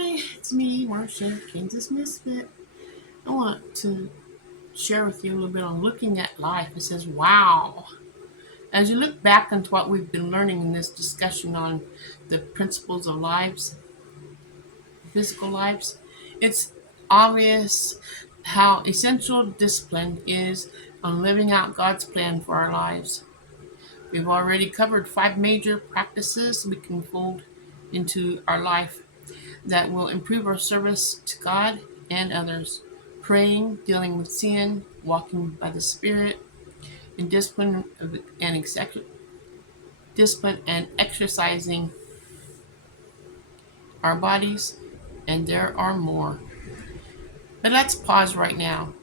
Hi, it's me, Marcia, Kansas Misfit. I want to share with you a little bit on looking at life. It says, wow. As you look back into what we've been learning in this discussion on the principles of lives, physical lives, it's obvious how essential discipline is on living out God's plan for our lives. We've already covered 5 major practices we can fold into our life that will improve our service to God and others. Praying, dealing with sin, walking by the Spirit, and discipline and exercising our bodies, and there are more. But let's pause right now.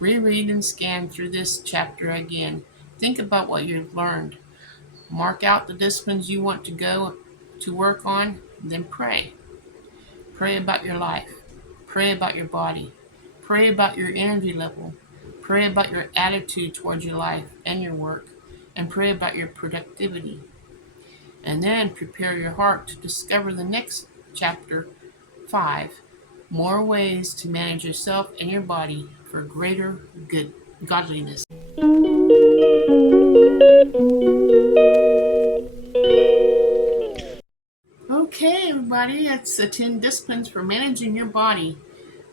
Reread and scan through this chapter again. Think about what you've learned. Mark out the disciplines you want to go to work on, then pray. Pray about your life. Pray about your body. Pray about your energy level. Pray about your attitude towards your life and your work. And pray about your productivity. And then prepare your heart to discover the next chapter 5 more ways to manage yourself and your body for greater godliness. Okay, everybody, it's the 10 disciplines for managing your body.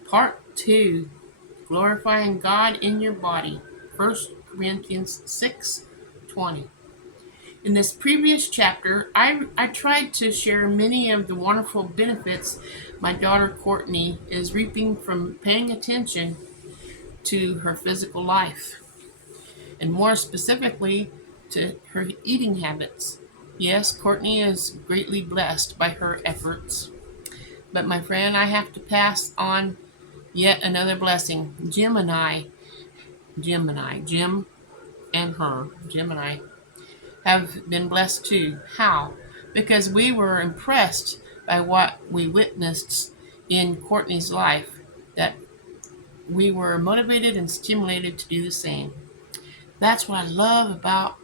Part 2, glorifying God in your body. 1 Corinthians 6:20. In this previous chapter, I tried to share many of the wonderful benefits my daughter Courtney is reaping from paying attention to her physical life, and more specifically to her eating habits. Yes, Courtney is greatly blessed by her efforts. But my friend, I have to pass on yet another blessing. Jim and I have been blessed too. How? Because we were impressed by what we witnessed in Courtney's life, that we were motivated and stimulated to do the same. That's what I love about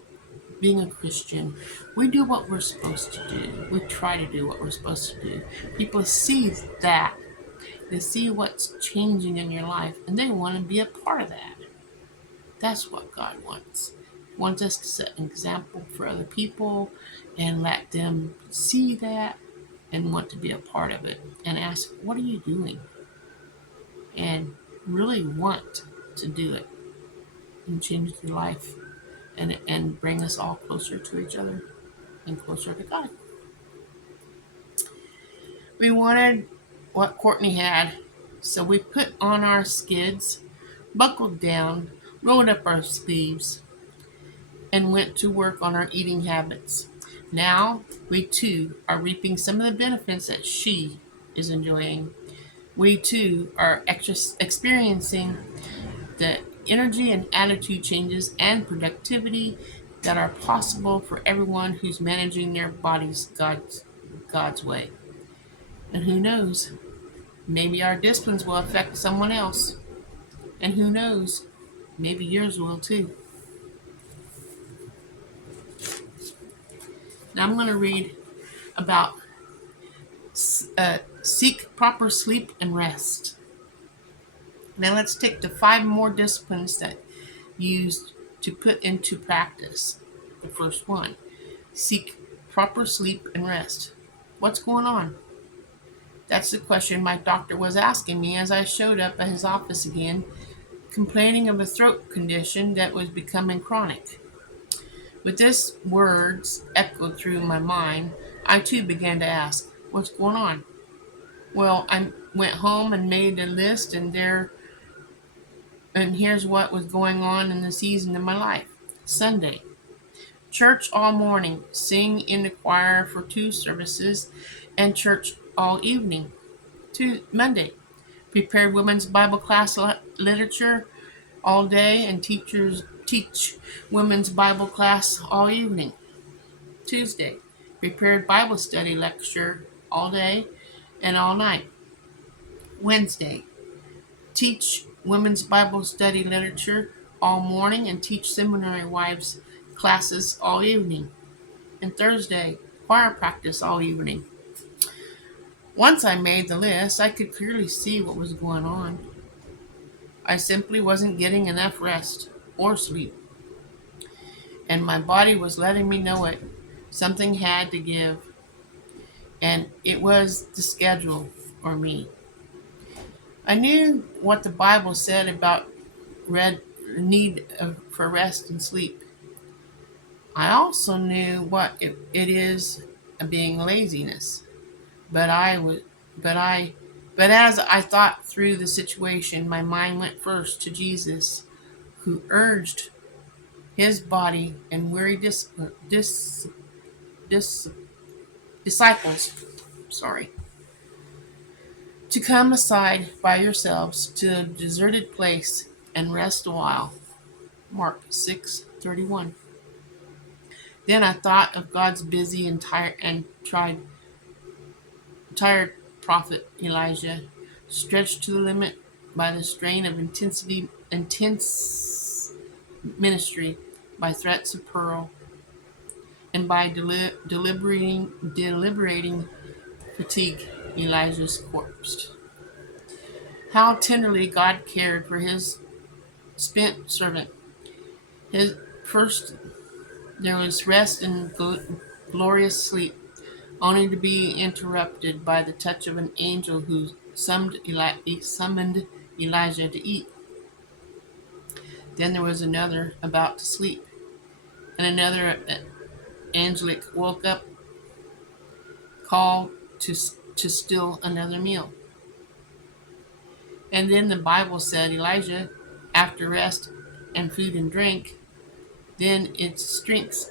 being a Christian. We do what we're supposed to do. We try to do what we're supposed to do. People see that. They see what's changing in your life and they want to be a part of that. That's what God wants. He wants us to set an example for other people and let them see that and want to be a part of it and ask, what are you doing? And really want to do it and change their life and bring us all closer to each other and closer to God. We wanted what Courtney had, so we put on our skids, buckled down, rolled up our sleeves, and went to work on our eating habits. Now, we too are reaping some of the benefits that she is enjoying. We too are experiencing the energy and attitude changes and productivity that are possible for everyone who's managing their bodies God's way. And who knows, maybe our disciplines will affect someone else. And who knows, maybe yours will too. Now I'm going to read about seek proper sleep and rest. Now let's take the 5 more disciplines that used to put into practice. The first one, seek proper sleep and rest. What's going on? That's the question my doctor was asking me as I showed up at his office again, complaining of a throat condition that was becoming chronic. With these words echoed through my mind, I too began to ask, what's going on? Well, I went home and made a list, and here's what was going on in the season of my life. Sunday, church all morning, sing in the choir for 2 services, and church all evening. Monday, prepared women's Bible class literature all day, and teachers teach women's Bible class all evening. Tuesday, prepared Bible study lecture all day and all night. Wednesday, teach women's Bible study literature all morning and teach seminary wives classes all evening. And Thursday, choir practice all evening. Once I made the list, I could clearly see what was going on. I simply wasn't getting enough rest or sleep, and my body was letting me know it. Something had to give, and it was the schedule or me. I knew what the Bible said about for rest and sleep. I also knew what it is being laziness. But I was, but I, but as I thought through the situation, my mind went first to Jesus, who urged his body and weary dis, disciples, sorry, to come aside by yourselves to a deserted place and rest a while. Mark 6:31. Then I thought of God's busy and tired prophet Elijah, stretched to the limit by the strain of intense ministry, by threats of peril, and by deliberating fatigue, Elijah's corpse. How tenderly God cared for his spent servant. His first there was rest and glorious sleep, only to be interrupted by the touch of an angel who summoned Elijah to eat. Then there was another about to sleep, and another angelic woke up, called to still another meal. And then the Bible said Elijah, after rest and food and drink, then its strength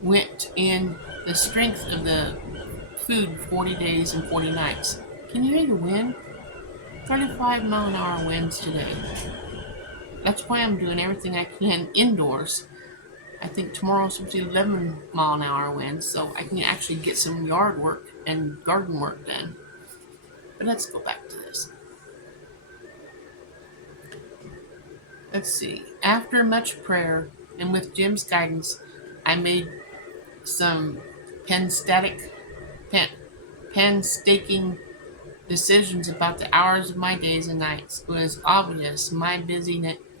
went in the strength of the food 40 days and 40 nights. Can you hear the wind? 35-mile-an-hour winds today. That's why I'm doing everything I can indoors. I think tomorrow's supposed to be 11-mile-an-hour winds, so I can actually get some yard work and garden work done. But let's go back to this. Let's see. After much prayer and with Jim's guidance, I made some painstaking decisions about the hours of my days and nights. It was obvious my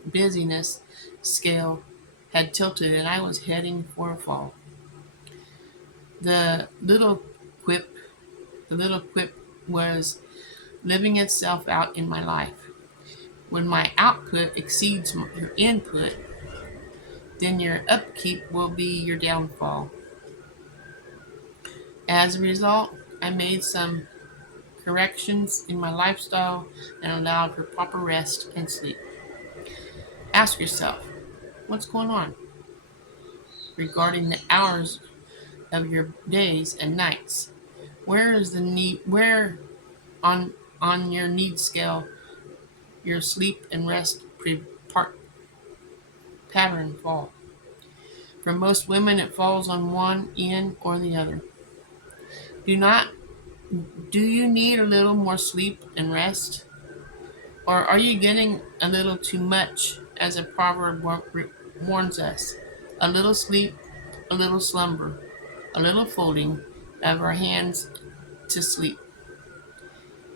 busyness scale had tilted and I was heading for a fall. The little quip was living itself out in my life. When my output exceeds your input, then your upkeep will be your downfall. As a result, I made some corrections in my lifestyle and allowed for proper rest and sleep. Ask yourself, what's going on regarding the hours of your days and nights? Where is the need? Where on your need scale your sleep and rest pattern fall? For most women, it falls on one end or the other. Do you need a little more sleep and rest? Or are you getting a little too much, as a proverb warns us? A little sleep, a little slumber, a little folding of our hands to sleep.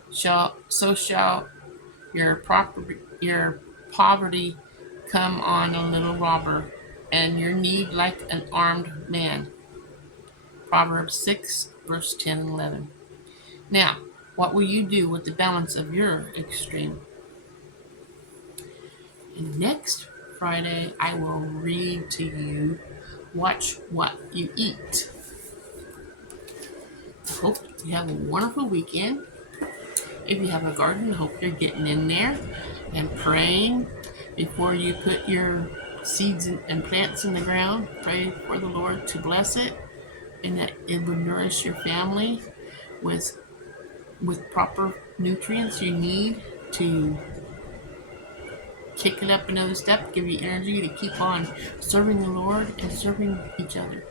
So shall your poverty come on a little robber, and your need like an armed man. Proverbs 6, verse 10 and 11. Now, what will you do with the balance of your extreme? And next Friday, I will read to you Watch What You Eat. I hope you have a wonderful weekend. If you have a garden, I hope you're getting in there and praying before you put your seeds and plants in the ground. Pray for the Lord to bless it and that it would nourish your family with proper nutrients you need to kick it up another step, give you energy to keep on serving the Lord and serving each other.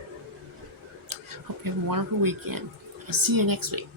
Hope you have a wonderful weekend. I'll see you next week.